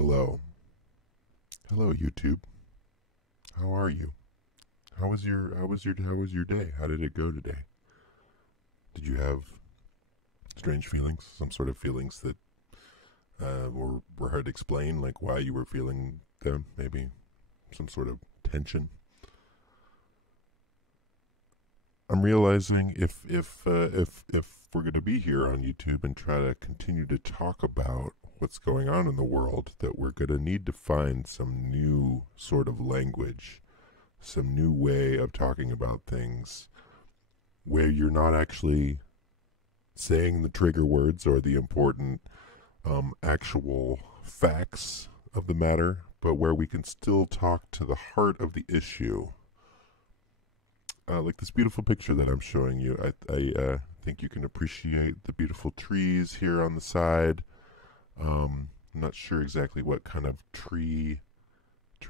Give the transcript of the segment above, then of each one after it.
Hello. Hello, YouTube. How are you? How was your day? How did it go today? Did you have strange feelings? Some sort of feelings that were hard to explain, like why you were feeling them, maybe some sort of tension. I'm realizing if we're going to be here on YouTube and try to continue to talk about what's going on in the world, that we're going to need to find some new sort of language, some new way of talking about things where you're not actually saying the trigger words or the important actual facts of the matter, but where we can still talk to the heart of the issue. Like this beautiful picture that I'm showing you, I think you can appreciate the beautiful trees here on the side. I'm not sure exactly what kind of tree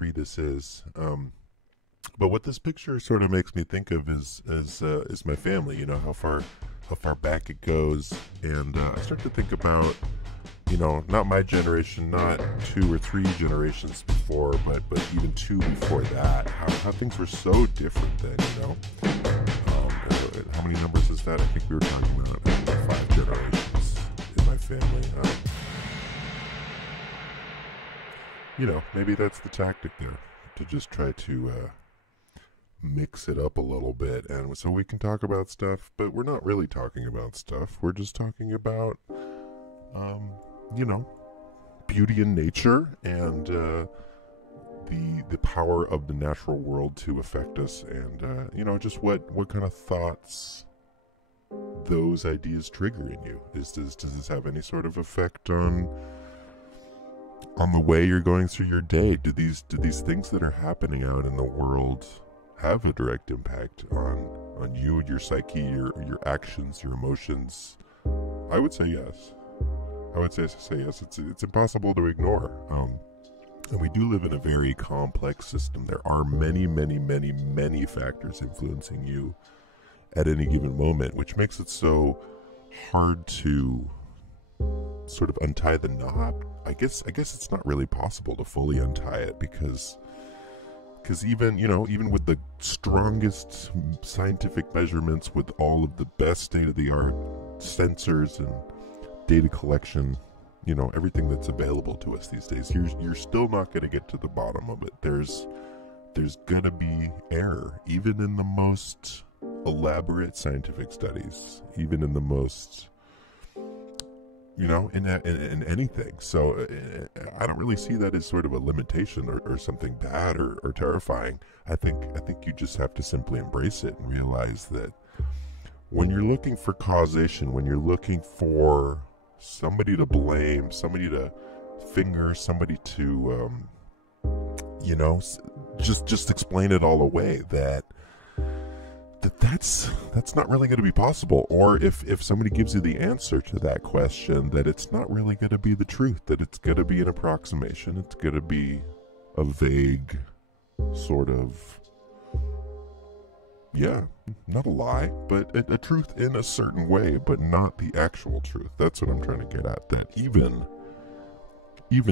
this is. But what this picture sort of makes me think of is my family. You know how far back it goes, and I start to think about, not my generation, not two or three generations before, but even two before that. How things were so different then. How many numbers is that? I think we were talking about five generations in my family. Maybe that's the tactic there, to just try to mix it up a little bit, and so we can talk about stuff, but we're not really talking about stuff. We're just talking about, um, you know, beauty in nature and the power of the natural world to affect us, and just what kind of thoughts those ideas trigger in you. Does this have any sort of effect on the way you're going through your day? Do these things that are happening out in the world have a direct impact on you, your psyche, your actions, your emotions? I would say yes. I would say yes. It's impossible to ignore. And we do live in a very complex system. There are many, many, many, many factors influencing you at any given moment, which makes it so hard to sort of untie the knot. I guess it's not really possible to fully untie it, because even with the strongest scientific measurements, with all of the best state-of-the-art sensors and data collection, everything that's available to us these days, you're still not going to get to the bottom of it. There's gonna be error, even in the most elaborate scientific studies, even in the most, in anything. So I don't really see that as sort of a limitation or something bad or terrifying. I think you just have to simply embrace it and realize that when you're looking for causation, when you're looking for somebody to blame, somebody to finger, somebody to just explain it all away, that's not really going to be possible. Or if somebody gives you the answer to that question, that it's not really going to be the truth, that it's going to be an approximation, it's going to be a vague sort of, not a lie, but a truth in a certain way, but not the actual truth. That's what I'm trying to get at. That even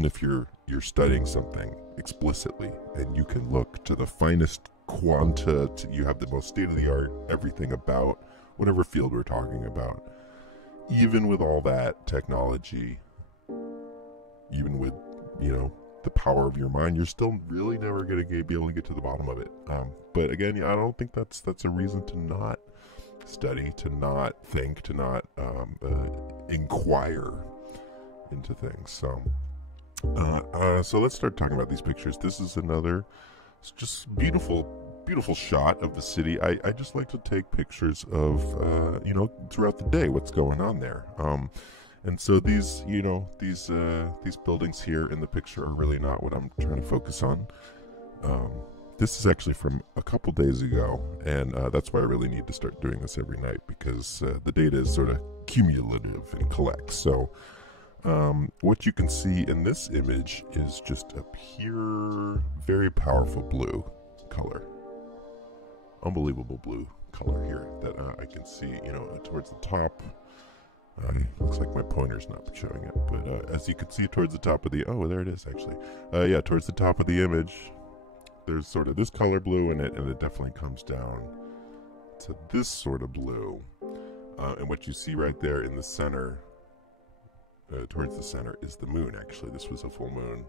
if you're studying something explicitly, and you can look to the finest quanta, you have the most state-of-the-art everything about whatever field we're talking about, even with all that technology, even with the power of your mind, you're still really never going to be able to get to the bottom of it. But again, I don't think that's a reason to not study, to not think, to not inquire into things. So let's start talking about these pictures. This is another just beautiful shot of the city. I just like to take pictures of throughout the day, what's going on there. And so these buildings here in the picture are really not what I'm trying to focus on. This is actually from a couple days ago, and that's why I really need to start doing this every night, because the data is sort of cumulative and collects. So what you can see in this image is just a pure, very powerful blue color. Unbelievable blue color here that I can see, towards the top Looks like my pointer's not showing it, but as you can see towards the top of the, oh, there it is actually. Yeah, towards the top of the image, there's sort of this color blue in it, and it definitely comes down to this sort of blue. And what you see right there in the center, towards the center, is the moon. Actually, this was a full moon,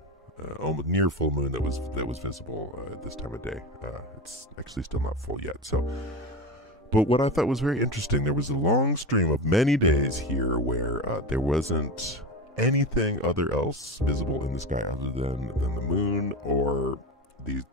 almost near full moon that was visible at this time of day. It's actually still not full yet. So, but what I thought was very interesting, there was a long stream of many days here where there wasn't anything other else visible in the sky other than the moon or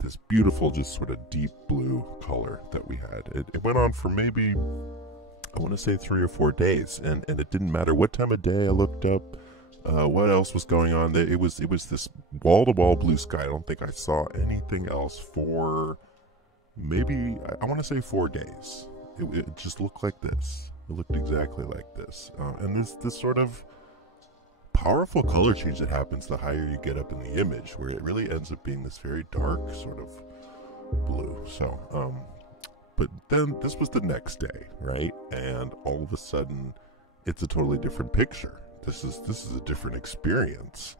this beautiful, just sort of deep blue color that we had. It went on for maybe, I want to say 3 or 4 days, and it didn't matter what time of day I looked up, what else was going on. It was this wall-to-wall blue sky. I don't think I saw anything else for maybe, I want to say 4 days. It just looked like this. It looked exactly like this. And this sort of powerful color change that happens the higher you get up in the image, where it really ends up being this very dark sort of blue. So, but then this was the next day, right? And all of a sudden, it's a totally different picture. This is a different experience.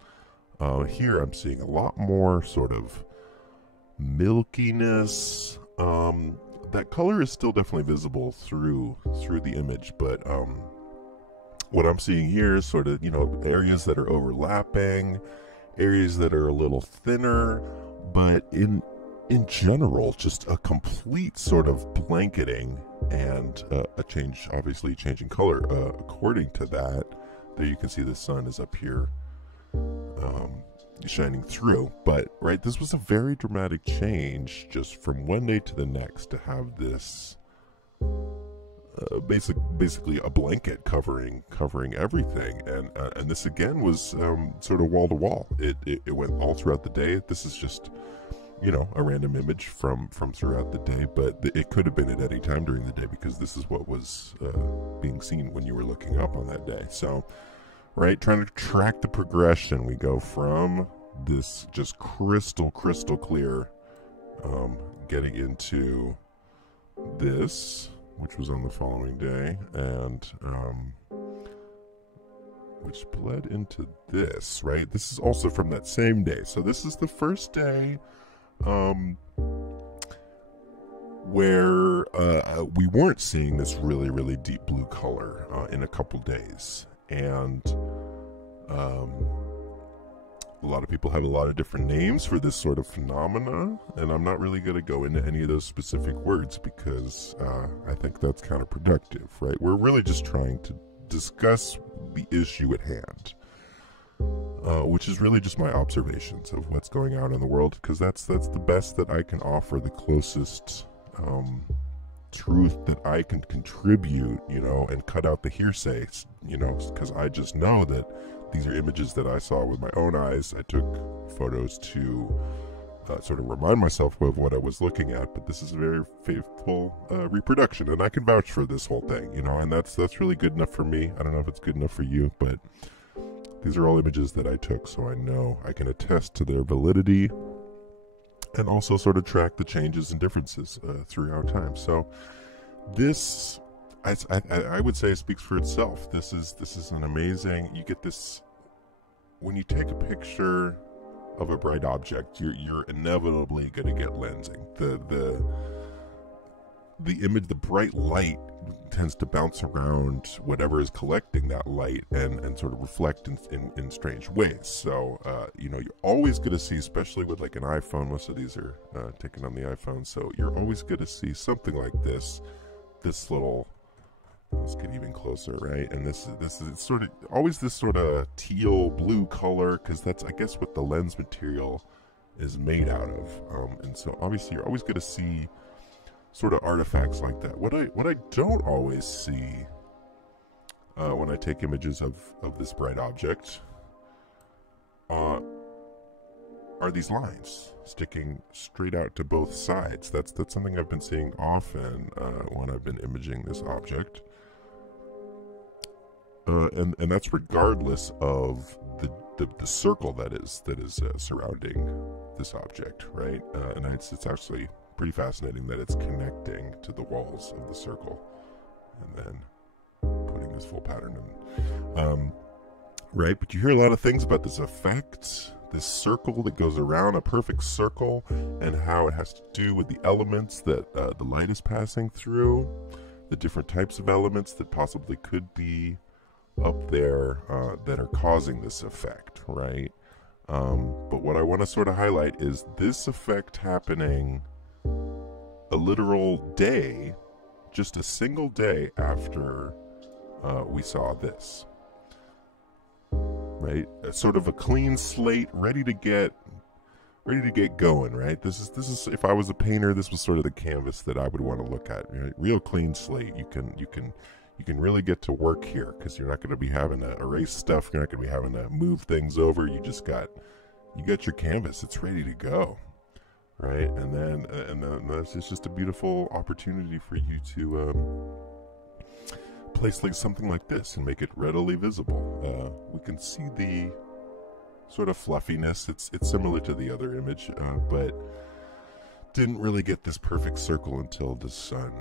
Here I'm seeing a lot more sort of milkiness. That color is still definitely visible through the image, but what I'm seeing here is sort of, you know, areas that are overlapping, areas that are a little thinner, but in general, just a complete sort of blanketing and a change, obviously changing color according to that. There you can see the sun is up here shining through, but right, this was a very dramatic change just from one day to the next to have this basically a blanket covering everything, and this again was sort of wall to wall. It went all throughout the day. This is just, you know, a random image from throughout the day, but it could have been at any time during the day because this is what was being seen when you were looking up on that day. So, right, trying to track the progression, we go from this just crystal clear, getting into this, which was on the following day, and which bled into this, right? This is also from that same day. So this is the first day where we weren't seeing this really deep blue color in a couple days. And a lot of people have a lot of different names for this sort of phenomena, and I'm not really going to go into any of those specific words because I think that's counterproductive, right? We're really just trying to discuss the issue at hand, which is really just my observations of what's going on in the world, because that's the best that I can offer, the closest truth that I can contribute, you know, and cut out the hearsay, you know, because I just know that these are images that I saw with my own eyes. I took photos to sort of remind myself of what I was looking at, but this is a very faithful reproduction, and I can vouch for this whole thing, you know, and that's really good enough for me. I don't know if it's good enough for you, but these are all images that I took, so I know I can attest to their validity and also sort of track the changes and differences throughout time. So this, I would say, speaks for itself. This is an amazing. You get this when you take a picture of a bright object. You're inevitably going to get lensing. The image, the bright light, tends to bounce around whatever is collecting that light and sort of reflect in strange ways. So you know, you're always going to see, especially with like an iPhone. Most of these are taken on the iPhone, so you're always going to see something like this little. Let's get even closer, right? And this is sort of always this sort of teal blue color, because that's, I guess, what the lens material is made out of. And so obviously you're always going to see sort of artifacts like that. What I don't always see when I take images of this bright object are these lines sticking straight out to both sides. That's something I've been seeing often when I've been imaging this object. And that's regardless of the circle that is surrounding this object, right? And it's actually pretty fascinating that it's connecting to the walls of the circle, and then putting this full pattern. And, right, but you hear a lot of things about this effect, this circle that goes around, a perfect circle, and how it has to do with the elements that the light is passing through, the different types of elements that possibly could be up there that are causing this effect, right? But what I want to sort of highlight is this effect happening a literal day, just a single day after we saw this, right? Sort of a clean slate, ready to get going, right? This is if I was a painter, this was sort of the canvas that I would want to look at, right? Real clean slate. You can really get to work here, because you're not going to be having to erase stuff. You're not going to be having to move things over. You got your canvas. It's ready to go, right? And then it's just a beautiful opportunity for you to place like something like this and make it readily visible. We can see the sort of fluffiness. It's similar to the other image, but didn't really get this perfect circle until the sun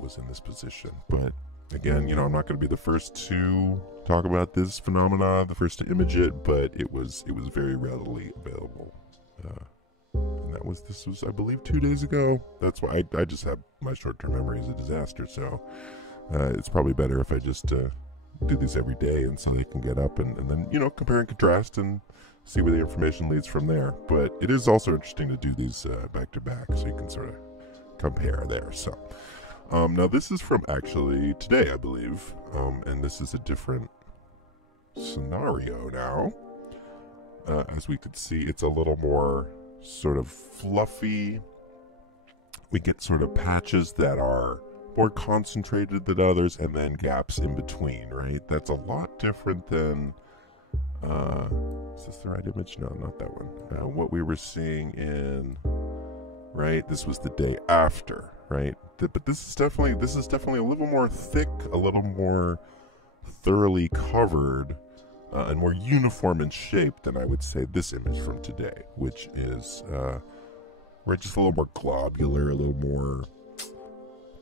was in this position. But again, I'm not going to be the first to talk about this phenomena, the first to image it, but it was very readily available. And this was, I believe, 2 days ago. That's why I just have my short-term memory is a disaster, so it's probably better if I just do these every day, and so they can get up and then, compare and contrast and see where the information leads from there. But it is also interesting to do these back to back, so you can sort of compare there. So now this is from actually today, I believe, and this is a different scenario now. As we could see, it's a little more sort of fluffy. We get sort of patches that are more concentrated than others, and then gaps in between, right? That's a lot different than is this the right image? No, not that one. What we were seeing in, right, this was the day after, right? But this is definitely a little more thick, a little more thoroughly covered, and more uniform in shape than I would say this image from today, which is right, just a little more globular, a little more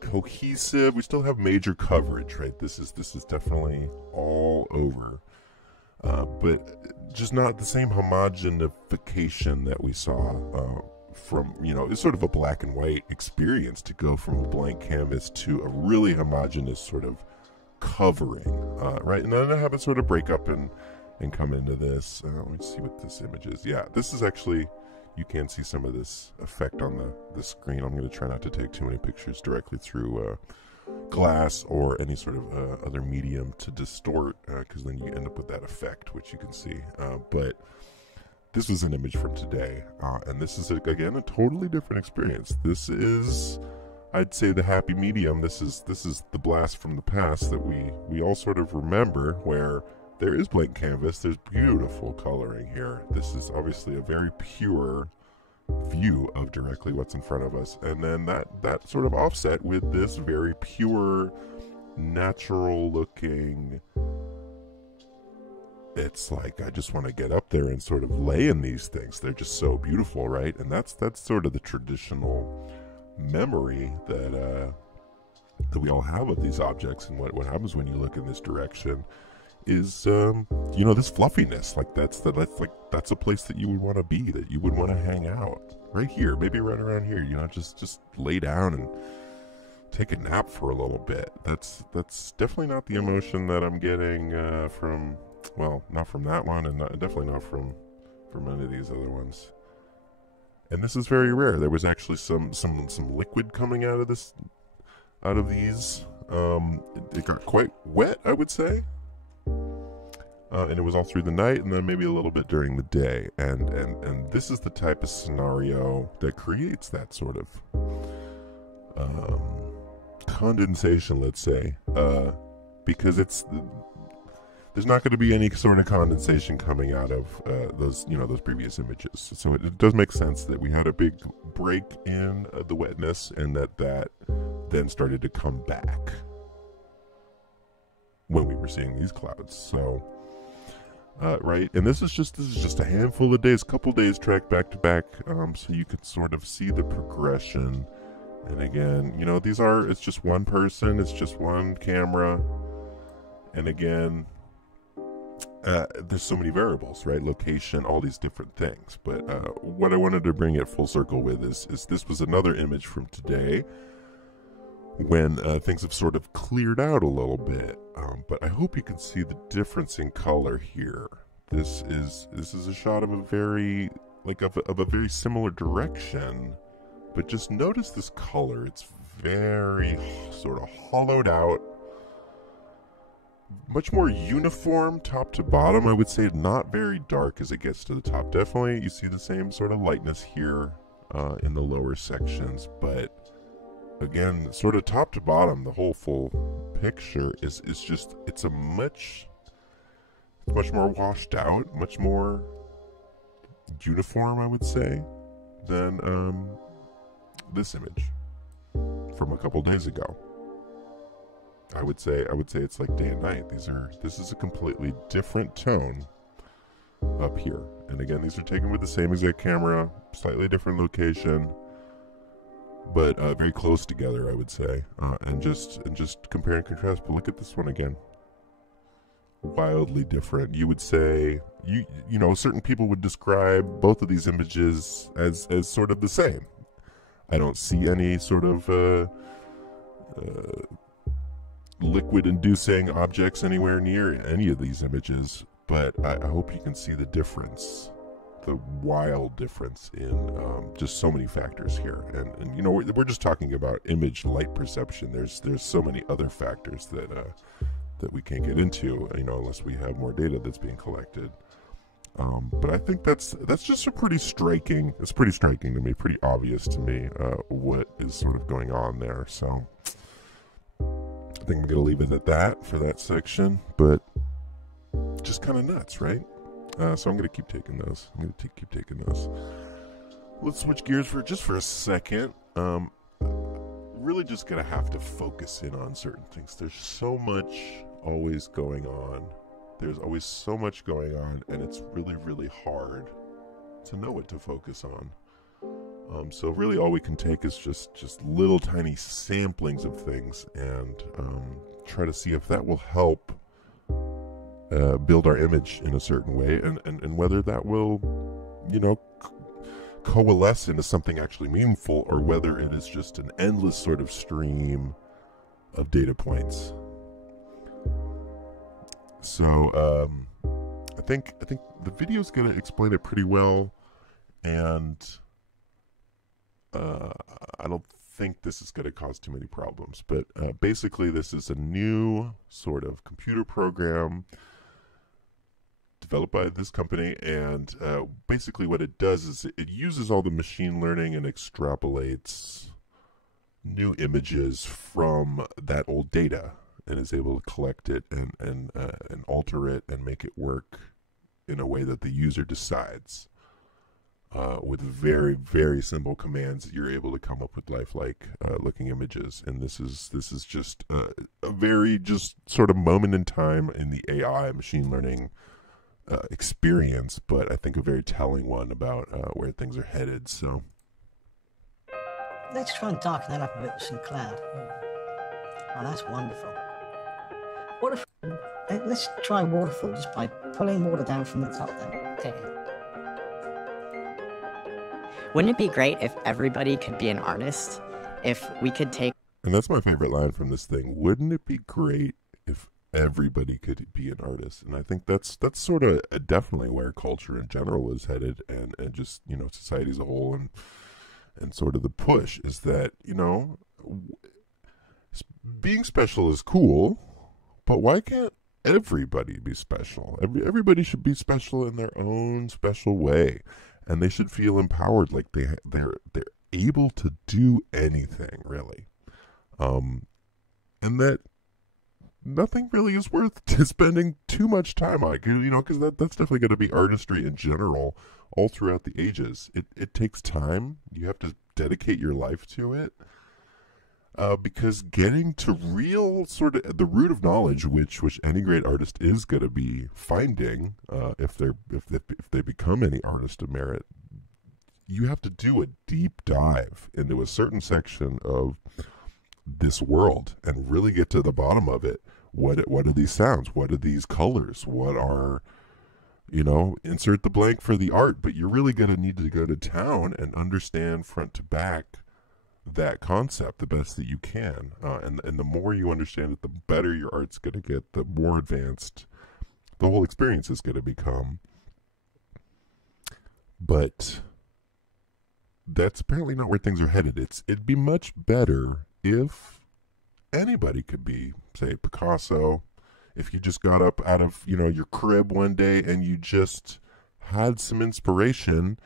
cohesive. We still have major coverage, right? This is definitely all over, but just not the same homogenification that we saw from, it's sort of a black and white experience to go from a blank canvas to a really homogeneous sort of covering, right? And then I have it sort of break up and come into this. Let's see what this image is. Yeah, this is actually, you can see some of this effect on the screen. I'm going to try not to take too many pictures directly through glass or any sort of other medium to distort, because then you end up with that effect, which you can see. But this was an image from today, and this is, again, a totally different experience. This is, I'd say, the happy medium. This is the blast from the past that we all sort of remember, where there is blank canvas, there's beautiful coloring here. This is obviously a very pure view of directly what's in front of us, and then that sort of offset with this very pure, natural looking, it's like I just want to get up there and sort of lay in these things. They're just so beautiful, right? And that's sort of the traditional memory that we all have of these objects. And what happens when you look in this direction is this fluffiness. Like that's a place that you would want to be, that you would want to hang out right here, maybe right around here, just lay down and take a nap for a little bit. That's definitely not the emotion that I'm getting from, well, not from that one, and definitely not from any of these other ones. And this is very rare. There was actually some liquid coming out of these. It got quite wet, I would say. And it was all through the night, and then maybe a little bit during the day. And this is the type of scenario that creates that sort of condensation, let's say, because there's not going to be any sort of condensation coming out of those previous images. So it does make sense that we had a big break in the wetness, and that then started to come back when we were seeing these clouds. So right, and this is just a handful of days, couple days tracked back to back, so you can sort of see the progression. And again, it's just one person, it's just one camera, And again, there's so many variables, right? Location, all these different things. But what I wanted to bring it full circle with is this was another image from today when things have sort of cleared out a little bit. But I hope you can see the difference in color here. This is a shot of a very very similar direction, but just notice this color. It's very sort of hollowed out, much more uniform top to bottom. I would say not very dark as it gets to the top. Definitely you see the same sort of lightness here in the lower sections, but again, sort of top to bottom, the whole full picture is just, it's much more washed out, much more uniform, I would say, than this image from a couple days ago. I would say it's like day and night. This is a completely different tone up here. And again, these are taken with the same exact camera, slightly different location, but very close together, I would say. And just compare and contrast. But look at this one again. Wildly different. You would say, you know, certain people would describe both of these images as sort of the same. I don't see any sort of liquid-inducing objects anywhere near any of these images, but I hope you can see the difference, the wild difference in just so many factors here. And you know, we're just talking about image light perception. There's so many other factors that we can't get into, you know, unless we have more data that's being collected. But I think that's just a pretty striking. It's pretty striking to me, pretty obvious to me what is sort of going on there. So I think I'm gonna leave it at that for that section. But just kind of nuts, right? So I'm gonna keep taking those. Keep taking those. Let's switch gears for a second. Really just gonna have to focus in on certain things. There's so much always going on. There's always so much going on, and it's really, really hard to know what to focus on. So really all we can take is just little tiny samplings of things and try to see if that will help build our image in a certain way, and whether that will, you know, coalesce into something actually meaningful, or whether it is just an endless sort of stream of data points. So I think the video is going to explain it pretty well, and I don't think this is going to cause too many problems. But basically, this is a new sort of computer program developed by this company, and basically what it does is it uses all the machine learning and extrapolates new images from that old data, and is able to collect it and alter it and make it work in a way that the user decides. With very, very simple commands, that you're able to come up with lifelike looking images. And this is just a very just sort of moment in time in the AI machine learning experience, but I think a very telling one about where things are headed. So let's try and darken that up a bit with some cloud. Oh, that's wonderful. What if let's try waterfall just by pulling water down from the top there. Okay. Wouldn't it be great if everybody could be an artist? If we could take... And that's my favorite line from this thing. Wouldn't it be great if everybody could be an artist? And I think that's sort of definitely where culture in general is headed, and just, you know, society as a whole, and sort of the push is that, you know, being special is cool, but why can't everybody be special? Everybody should be special in their own special way, and they should feel empowered, like they're able to do anything, really, and that nothing really is worth spending too much time on, you know, because that's definitely going to be artistry in general all throughout the ages. It takes time. You have to dedicate your life to it. Because getting to real sort of the root of knowledge, which any great artist is going to be finding, if they become any artist of merit, you have to do a deep dive into a certain section of this world and really get to the bottom of it, what are these sounds? What are these colors? What are, insert the blank for the art, but you're really going to need to go to town and understand front to back that concept the best that you can. And the more you understand it, the better your art's going to get, the more advanced the whole experience is going to become. But that's apparently not where things are headed. It'd be much better if anybody could be, say, Picasso. If you just got up out of, your crib one day and you just had some inspiration,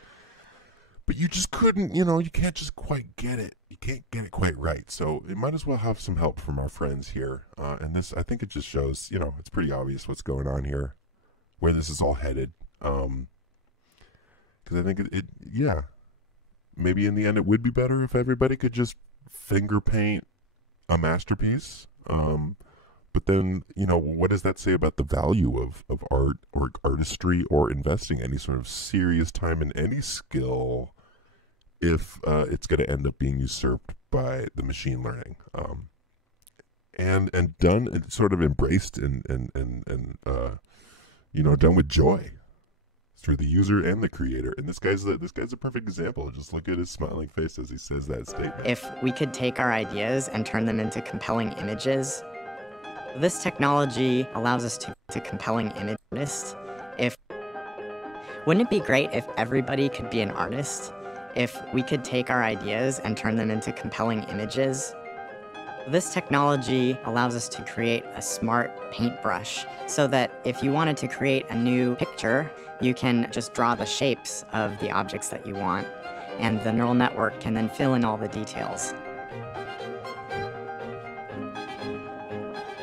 but you just couldn't, you can't just quite get it. You can't get it quite right. So it might as well have some help from our friends here. And this, I think it just shows, it's pretty obvious what's going on here, where this is all headed. Because I think yeah, maybe in the end it would be better if everybody could just finger paint a masterpiece. But then, what does that say about the value of art or artistry or investing any sort of serious time in any skill if it's going to end up being usurped by the machine learning? And done and sort of embraced and done with joy through the user and the creator. And this guy's a perfect example. Just look at his smiling face as he says that statement. If we could take our ideas and turn them into compelling images, this technology allows us to compelling images. Wouldn't it be great if everybody could be an artist? If we could take our ideas and turn them into compelling images? This technology allows us to create a smart paintbrush so that if you wanted to create a new picture, you can just draw the shapes of the objects that you want, and the neural network can then fill in all the details.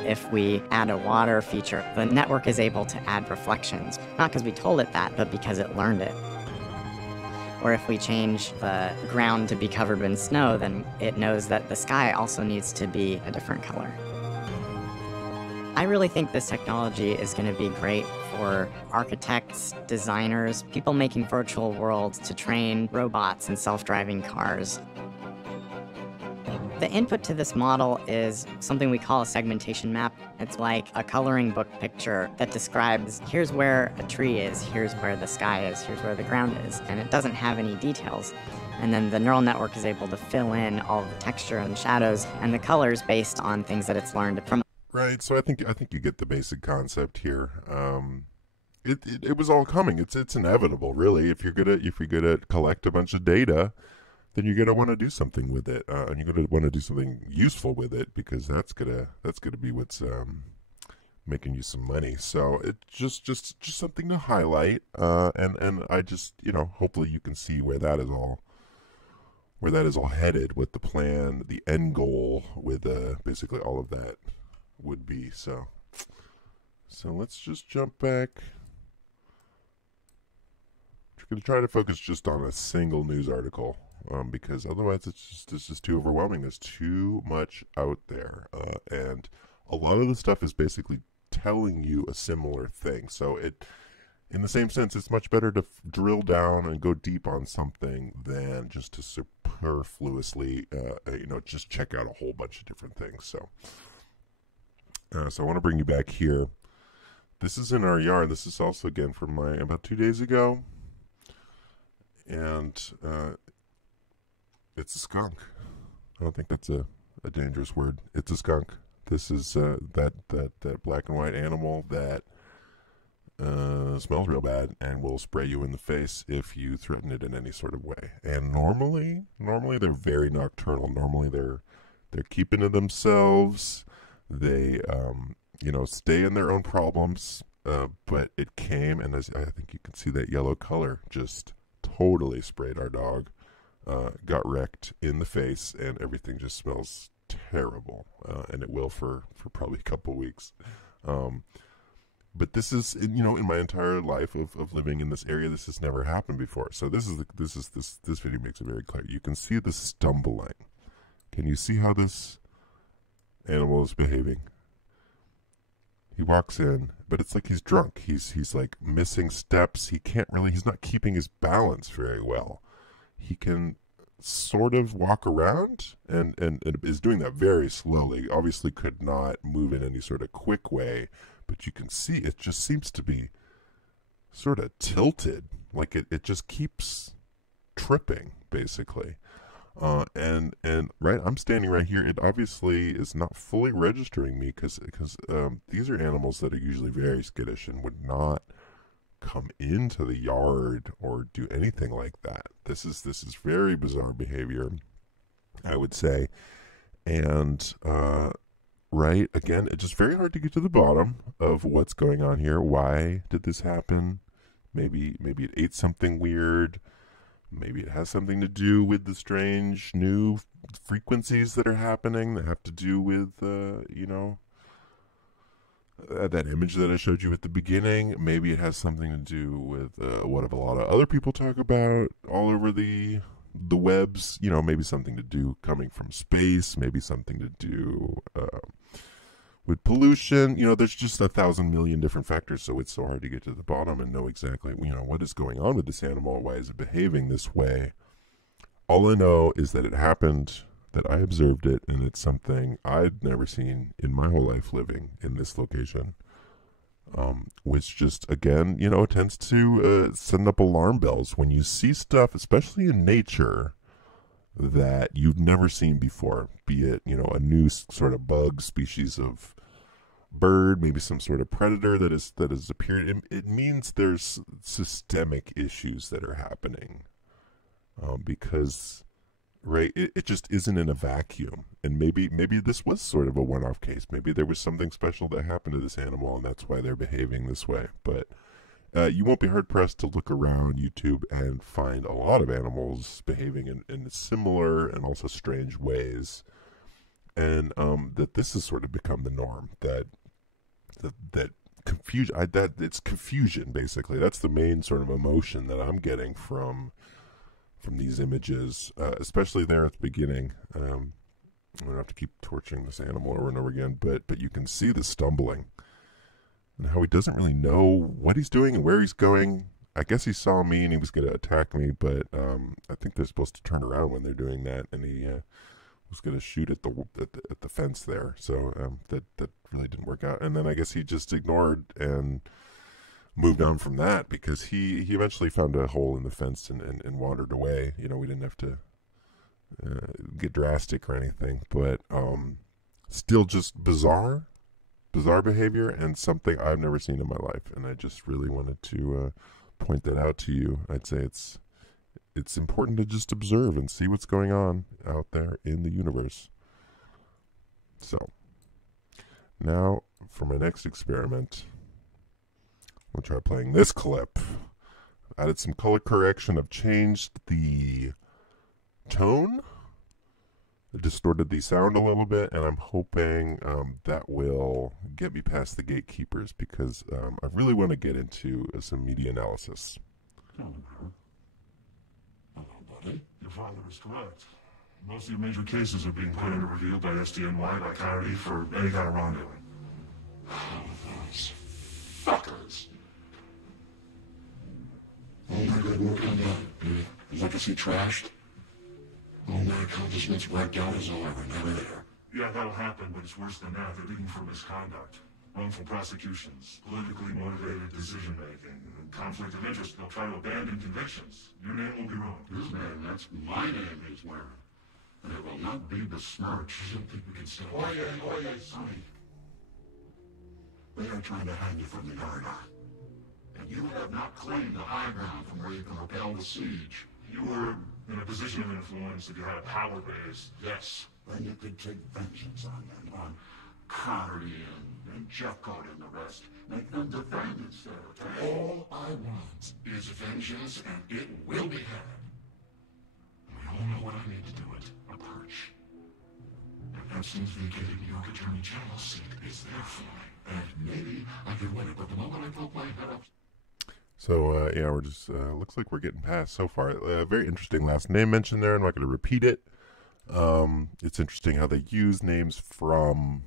If we add a water feature, the network is able to add reflections, not because we told it that, but because it learned it. Or if we change the ground to be covered in snow, then it knows that the sky also needs to be a different color. I really think this technology is going to be great for architects, designers, people making virtual worlds to train robots and self-driving cars. The input to this model is something we call a segmentation map. It's like a coloring book picture that describes, here's where a tree is, here's where the sky is, here's where the ground is, and it doesn't have any details. And then the neural network is able to fill in all the texture and shadows and the colors based on things that it's learned from. Right, so I think you get the basic concept here. It was all coming. It's inevitable, really. If you're gonna collect a bunch of data, then you're gonna want to do something with it, and you're gonna want to do something useful with it, because that's gonna be what's making you some money. So it's just something to highlight, and I just hopefully you can see where that is all headed, what the plan, the end goal with basically all of that would be. So let's just jump back. We're going to try to focus just on a single news article, because otherwise it's just too overwhelming. There's too much out there, and a lot of the stuff is basically telling you a similar thing. So in the same sense, it's much better to drill down and go deep on something than just to superfluously, just check out a whole bunch of different things. So I want to bring you back here. This is in our yard. This is also, again, from about 2 days ago. And it's a skunk. I don't think that's a dangerous word. It's a skunk. This is that black and white animal that smells real bad and will spray you in the face if you threaten it in any sort of way. And normally they're very nocturnal. Normally they're keeping to themselves. They stay in their own problems. But it came, and as I think you can see that yellow color just totally sprayed our dog. Got wrecked in the face, and everything just smells terrible, and it will for probably a couple weeks. But this is, in my entire life of living in this area, this has never happened before. So this video makes it very clear. You can see the stumbling. Can you see how this animal is behaving? He walks in, but it's like he's drunk. He's like missing steps. He's not keeping his balance very well. He can sort of walk around and is doing that very slowly. Obviously could not move in any sort of quick way, but you can see it just seems to be sort of tilted. Like it just keeps tripping, basically. And right, I'm standing right here. It obviously is not fully registering me because these are animals that are usually very skittish and would not come into the yard or do anything like that. This is very bizarre behavior, I would say. And right, again, it's just very hard to get to the bottom of what's going on here. Why did this happen? Maybe it ate something weird. Maybe it has something to do with the strange new frequencies that are happening that have to do with, that image that I showed you at the beginning. Maybe it has something to do with what a lot of other people talk about all over the webs. Maybe something to do coming from space. Maybe something to do with pollution. There's just 1,000 million different factors, so it's so hard to get to the bottom and know exactly, what is going on with this animal. Why is it behaving this way? All I know is that it happened, that I observed it, and it's something I'd never seen in my whole life living in this location. Which just, again, tends to send up alarm bells when you see stuff, especially in nature, that you've never seen before, be it, a new sort of bug species of bird, maybe some sort of predator that has appeared. It means there's systemic issues that are happening, because, right, it just isn't in a vacuum. And maybe this was sort of a one-off case. Maybe there was something special that happened to this animal, and that's why they're behaving this way. But you won't be hard-pressed to look around YouTube and find a lot of animals behaving in similar and also strange ways. And that this has sort of become the norm, that confusion, that it's confusion, basically. That's the main sort of emotion that I'm getting from these images, especially there at the beginning. I'm going to have to keep torching this animal over and over again, but you can see the stumbling. And how he doesn't really know what he's doing and where he's going. I guess he saw me and he was going to attack me, but I think they're supposed to turn around when they're doing that, and he was going to shoot at the fence there. So that really didn't work out. And then I guess he just ignored and moved on from that, because he eventually found a hole in the fence and wandered away. We didn't have to get drastic or anything, but still just bizarre behavior, and something I've never seen in my life. And I just really wanted to point that out to you. I'd say it's important to just observe and see what's going on out there in the universe. So now for my next experiment, I'll try playing this clip. Added some color correction. I've changed the tone, distorted the sound a little bit, and I'm hoping that will get me past the gatekeepers, because I really want to get into some media analysis. Hello, buddy. Your father is correct. Most of your major cases are being put under review by SDNY, by Coyote, for any kind of wrongdoing. Oh, those fuckers. All my good work on that. Legacy trashed. All my accomplishments wiped out as though I were never there. Yeah, that'll happen, but it's worse than that. They're digging for misconduct, wrongful prosecutions, politically motivated decision-making, and conflict of interest. They'll try to abandon convictions. Your name will be ruined. His name, that's my name he's wearing. And it will not be besmirched. I don't think we can stop. Oye, Sonny. They are trying to hang you from the Garda. And you have not claimed the high ground from where you can repel the siege. You were in a position of influence. If you had a power base, yes. Then you could take vengeance on them, on Connery and Jeffcoat and the rest. Make them defend instead of attack. All I want is vengeance, and it will be had. We all know what I need to do it. A purge. And Epstein's vacated New York Attorney General's seat is there for me. And maybe I could win it, but the moment I poke my head up... So, yeah, we're just, looks like we're getting past so far. Very interesting last name mentioned there. I'm not going to repeat it. It's interesting how they use names from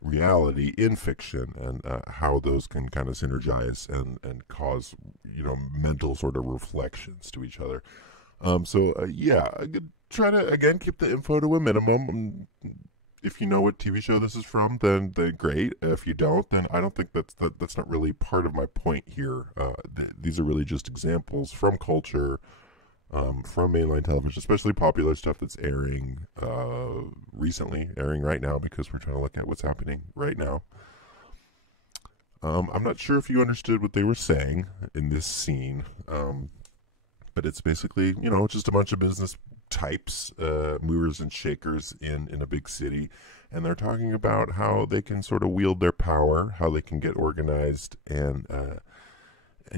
reality in fiction, and how those can kind of synergize and cause, mental sort of reflections to each other. Yeah, a try to, again, keep the info to a minimum. If you know what TV show this is from, then great. If you don't, then I don't think that's not really part of my point here. These are really just examples from culture, from mainline television, especially popular stuff that's airing recently, airing right now, because we're trying to look at what's happening right now. I'm not sure if you understood what they were saying in this scene, but it's basically, just a bunch of business types, movers and shakers in a big city, and they're talking about how they can sort of wield their power, how they can get organized and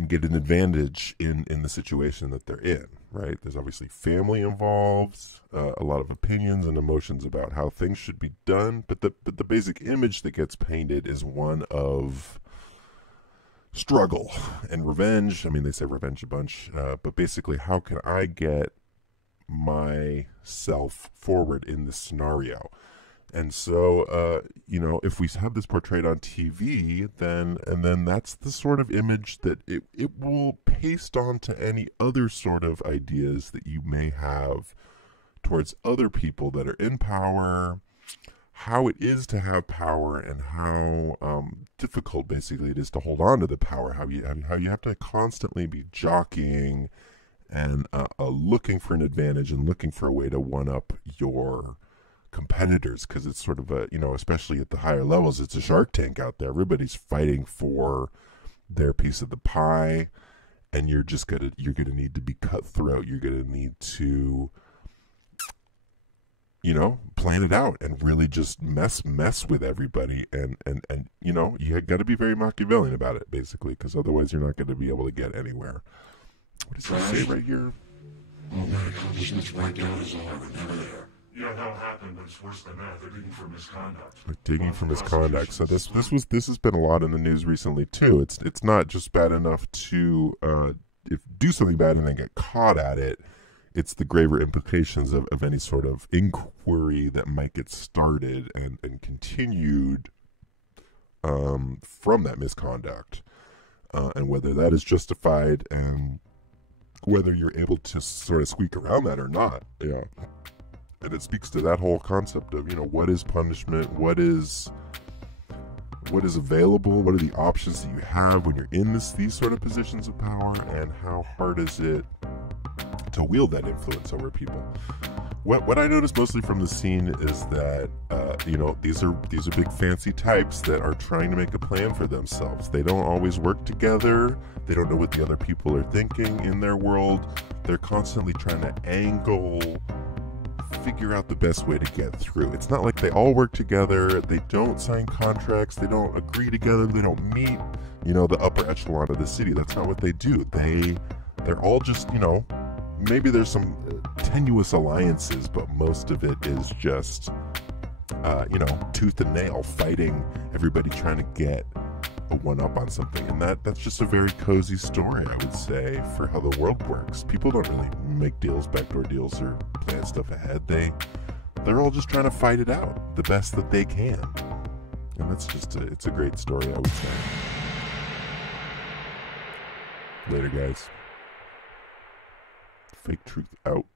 get an advantage in the situation that they're in, right? There's obviously family involved, a lot of opinions and emotions about how things should be done, but the basic image that gets painted is one of struggle and revenge. I mean, they say revenge a bunch, but basically, how can I get myself forward in this scenario? And so, if we have this portrayed on TV, then that's the sort of image that it will paste onto any other sort of ideas that you may have towards other people that are in power, how it is to have power, and how difficult basically it is to hold on to the power, how you have to constantly be jockeying and looking for an advantage and looking for a way to one-up your competitors, because it's sort of a, especially at the higher levels, it's a Shark Tank out there. Everybody's fighting for their piece of the pie, and you're gonna need to be cutthroat. You're gonna need to, plan it out and really just mess with everybody, and you got to be very Machiavellian about it, basically, because otherwise you're not going to be able to get anywhere. What does he say right here? All my accomplishments right down as all I were never there. Yeah, that'll happen, but it's worse than that. They're digging for misconduct. They're digging for misconduct. So this has been a lot in the news recently too. It's not just bad enough to do something bad and then get caught at it. It's the graver implications of any sort of inquiry that might get started and continued from that misconduct, and whether that is justified and whether you're able to sort of squeak around that or not. Yeah. And it speaks to that whole concept of, what is punishment, what is available, what are the options that you have when you're in these sort of positions of power, and how hard is it to wield that influence over people. What I noticed mostly from the scene is that these are big fancy types that are trying to make a plan for themselves. They don't always work together. They don't know what the other people are thinking in their world. They're constantly trying to figure out the best way to get through. It's not like they all work together. They don't sign contracts. They don't agree together. They don't meet, the upper echelon of the city. That's not what they do. They're all just, maybe there's some tenuous alliances, but most of it is just, tooth and nail fighting, everybody trying to get a one-up on something. And that's just a very cozy story, I would say, for how the world works. People don't really make deals, backdoor deals, or plan stuff ahead. They're all just trying to fight it out the best that they can. And that's just it's a great story, I would say. Later, guys. Fake Truth out.